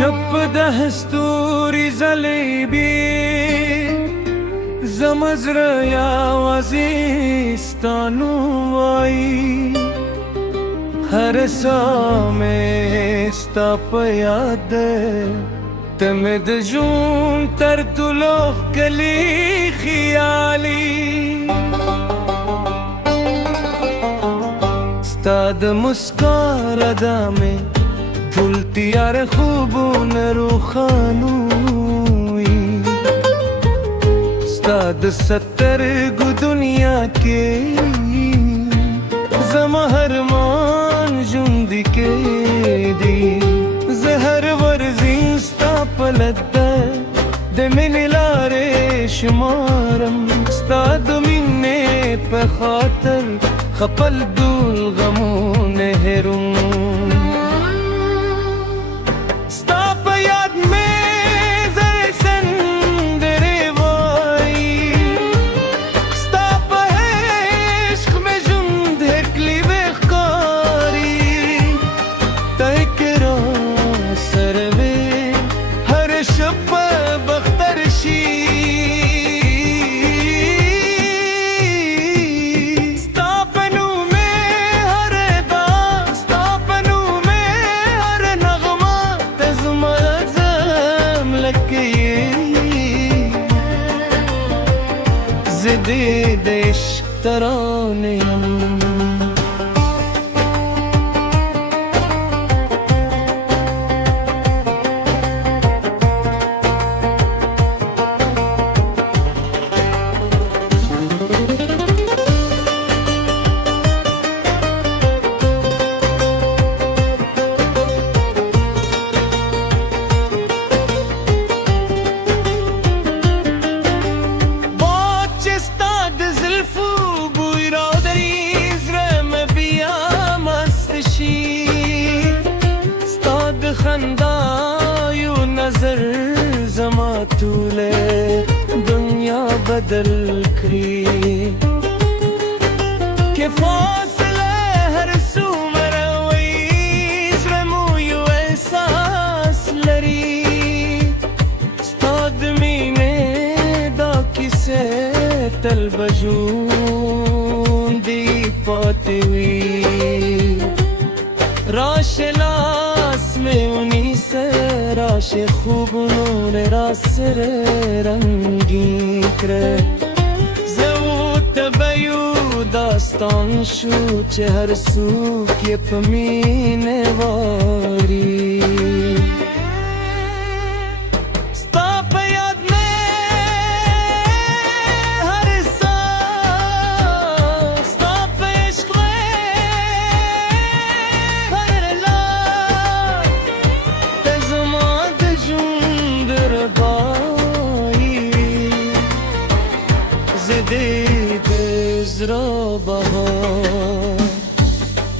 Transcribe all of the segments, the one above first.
شب دستوری زلیبی زمزر یا وزیستانو وای هر سامه ستا پیاد تمد جون تر طلوع کلی خیالی استاد مسکار دامه भूलती यार खूबून रूखानूई साद सत्तर गु दुनिया के जमहर मान जुंदी के दी जहर वर्जिंस्ता पलद्दा दमिन लारे शुमारम استاد मिन्ने पे खातर खपल दूल गमो नहरुम देश तराने खंदायू नजर जमा तूले दुनिया बदल करी के फासले हर सू मरवई ज़मूयू एहसास लरी استاد मीने दा किसे तल बजून दी पाती हुई राशलास में उन्हीं से राशे खूब नूने रासर रंगी करे ज़वूत बयू दास्तान शू चहर सू के पमीने वारी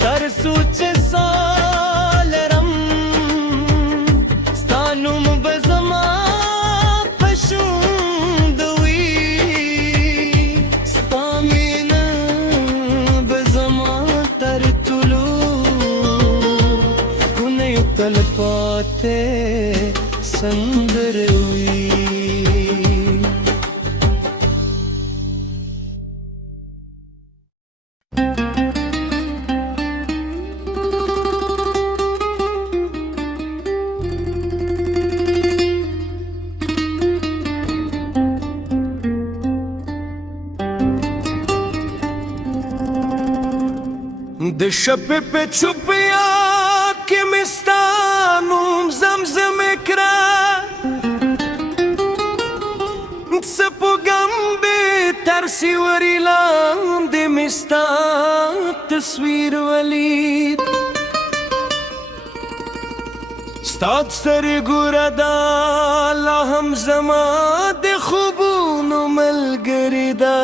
तर सूच सालरम स्थानुम बज़मा पशुंदवी स्तामिन बज़मा तर तुलू कुने युक्तल पाते संदर हुई दशब पे छुपिया के मिस्तानूम ज़मज़म करा सपुगम बे तरसी वरीलाम दे मिस्ता तस्वीर वलीद स्ताद सर गुरदा लहम ज़मा दे खूबून मलगरिदा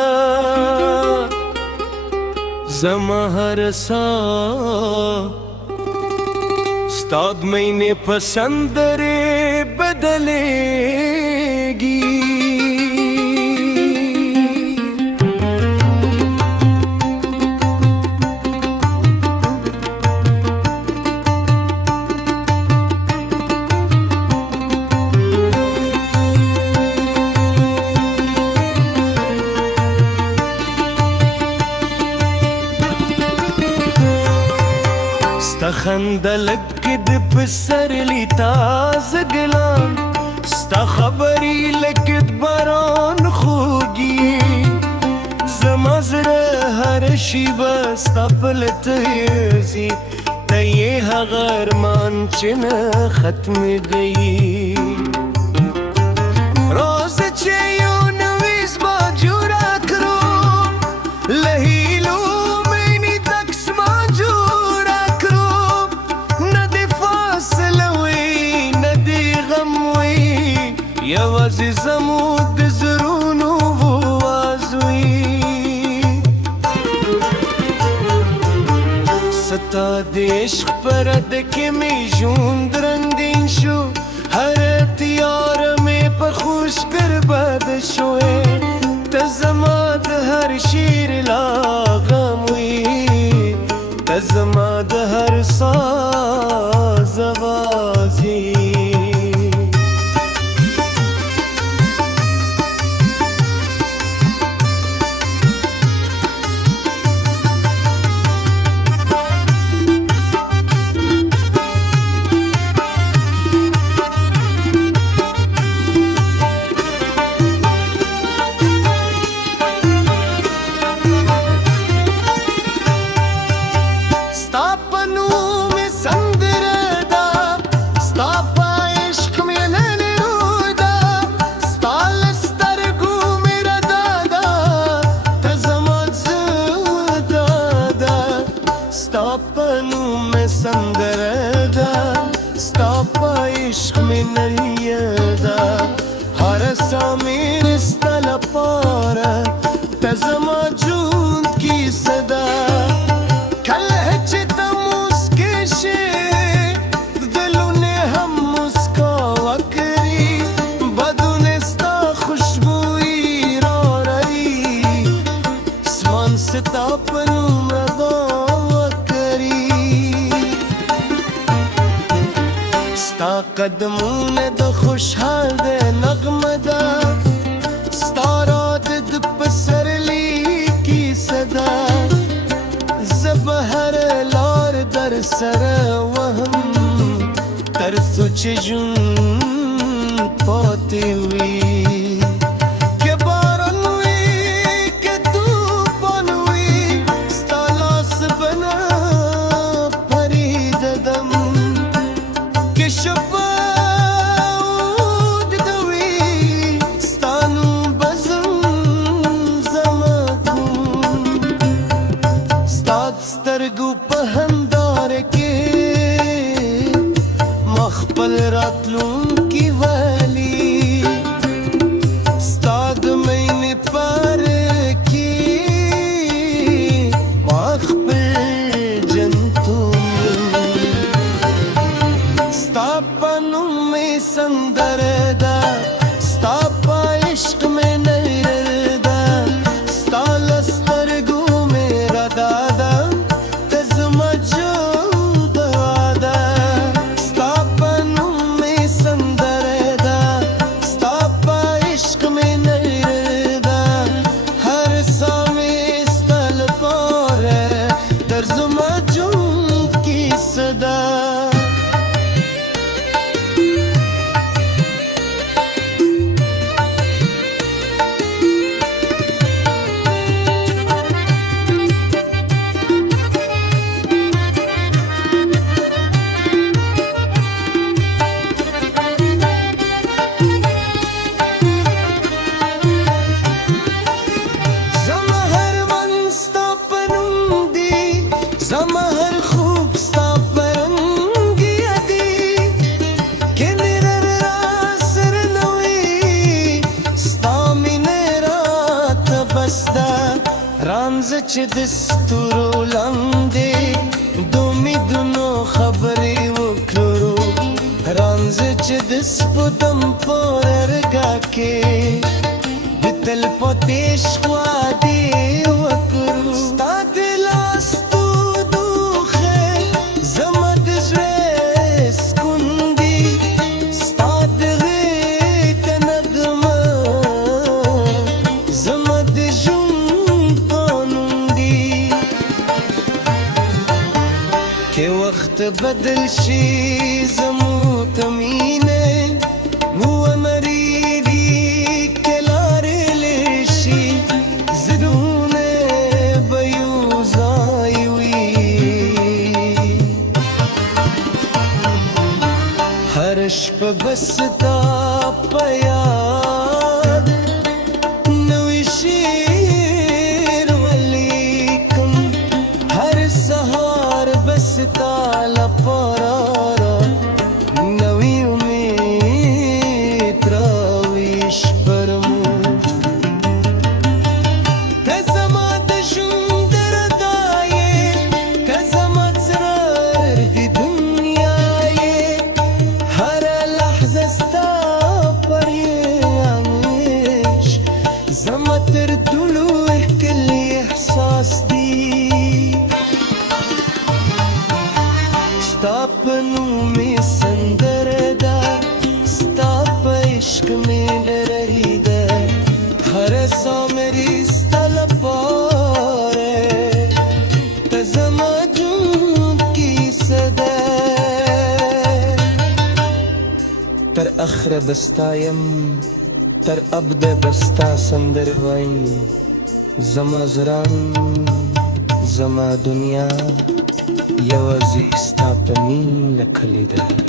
ज़महर सा استاد मैंने पसंद रे बदलेगी ستا خندلک د پسرلی تازه ګلان ستا خبرې لکه د باران خوږي زما زړه هر شیبه ستا په لته ځي ته یې هغه ارمان چې نه ختمېدی روز چې یو نوی زما جوړه کړو له هیلو مینې تک زما جوړه کړو نه دې فاصله وي نه دې غم وي یوازې زموږ د زړونو آواز وي ستا د عشق په رده کې مې ژوند رنګین شو هر تیار مې په خوش برباد شوې ته زما د هر شعر لاغم وي ته زما د هر ساز آواز وي زما جون کی صدا کله چې ته مسکې شې دلونه هم مسکا وکړي بدونه ستا خوشبويي را رہی اسمان ستا په نوم رضا وکړي ستا قدمونه د خوشحال د نغمه ده ستا رات د پسرلی کی صدا زب هر لار در سر وهم تر سوچ جون پاتی ہوئی کہ باران ہوئی کہ طوفان ہوئی ستا لاس بنا پری ددم کہ شب سترګو په هنداره کې مخبل راتلونکي والی ستا د مینې پر کې مخبل جنتون ستا په نوم مې سندره ده ستا په عشق مې نهر ده ستا له سترګو مې ردا ده رمز چې د ستورو لاندې د امیدونو خبرې وکړو رمز چې د سپوږم په رګا کې د تل پاتې عشق وعدې وکړو ستا د لاس تودوخه زما د زړه سکون دی ستا د غېږ نغمه زما د ژوند کہ وخت بدل شي زمو تمینه مو مریری کلار لشی زدونه بیوزایوی هر شپه بستا پیاد نوی شیر ولیکم هر سهار بستا لپارارا نوی امید راویش پرمو تزما دشون دردائے تزما زرار دی دنیائے هر لحظه ستا پر یانش زما تر دلو کلی احساس دی ستا په نوم می سندره ده ستا په عشق می لرهی ده هر سا میری ستا لپاره ته زما جون کیسه ده تر اخره بستایم تر ابده بستا سندر وایم زما زران زما دنیا یوازې ستا په مینه کلي ده